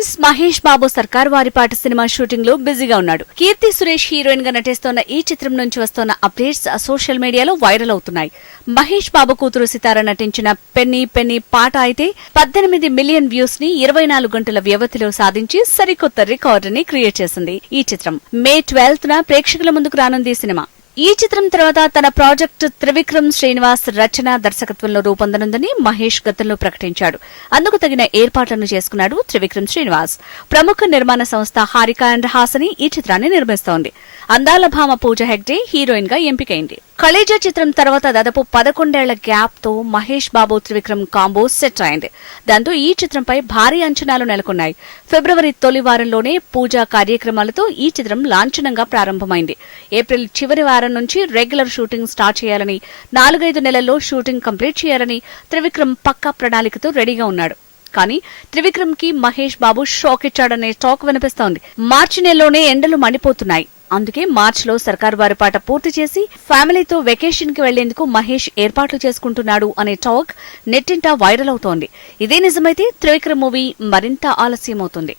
Prince Mahesh Babu సర్కార్ వారిపాట cinema shooting లో బిజీగా ఉన్నాడు. కీర్తి సురేష్ హీరోయిన్ గా నటిస్తోన్న ఈ చిత్రం నుంచి వస్తున్న అప్డేట్స్ సోషల్ మీడియాలో వైరల్ అవుతున్నాయి. మహేష్ బాబు కూతురు సితార నటించిన పెన్నీ పెన్నీ పాట అయితే 18 మిలియన్ వ్యూస్ ని 24 గంటల వ్యవధిలో సాధించి సరికొత్త రికార్డుని క్రియేట్ చేసింది. ఈ చిత్రం మే 12న ప్రేక్షకుల ముందుకు రానుంది. సినిమా ఈ చిత్రం తర్వాత తన ప్రాజెక్ట్ త్రివిక్రమ్ శ్రీనివాస్ రచన దర్శకత్వంలో రూపొందనుందని మహేష్ గతంలో ప్రకటించాడు. అందుకు తగిన ఏర్పాట్లను చేసుకున్నాడు త్రివిక్రమ్ శ్రీనివాస్. ప్రముఖ నిర్మాణ సంస్థ హారిక అండ్ హాసని ఈ చిత్రాన్ని నిర్మిస్తోంది. అందాల భామ పూజ హెగ్డే హీరోయిన్ గా ఎంపికైంది. కలేజా చిత్రం తర్వాత దాదాపు 11 ఏళ్ల గ్యాప్ తో మహేష్ బాబు త్రివిక్రమ్ కాంబో సెట్ అయింది. దాంతో ఈ చిత్రంపై భారీ అంచనాలు నెలకొన్నాయి. ఫిబ్రవరి తొలి వారంలోనే పూజా కార్యక్రమాలతో ఈ చిత్రం లాంఛనంగా ప్రారంభమైంది. ఏప్రిల్ చివరి వారం నుంచి రెగ్యులర్ షూటింగ్ స్టార్ట్ చేయాలని, 4-5 నెలల్లో షూటింగ్ కంప్లీట్ చేయాలని త్రివిక్రమ్ పక్కా ప్రణాళికతో రెడీగా ఉన్నాడు. కానీ త్రివిక్రమ్ కి మహేష్ బాబు షాక్ ఇచ్చాడనే టాక్ వినిపిస్తోంది. మార్చి నెలలోనే ఎండలు మండిపోతున్నాయి. అందుకే మార్చిలో సర్కార్ వారి పాట పూర్తి చేసి ఫ్యామిలీతో వెకేషన్ కి వెళ్లేందుకు మహేష్ ఏర్పాట్లు చేసుకుంటున్నాడు అనే టాక్ నెట్టింట వైరల్ అవుతోంది. ఇదే నిజమైతే త్రివిక్రమ్ మూవీ మరింత ఆలస్యమవుతుంది.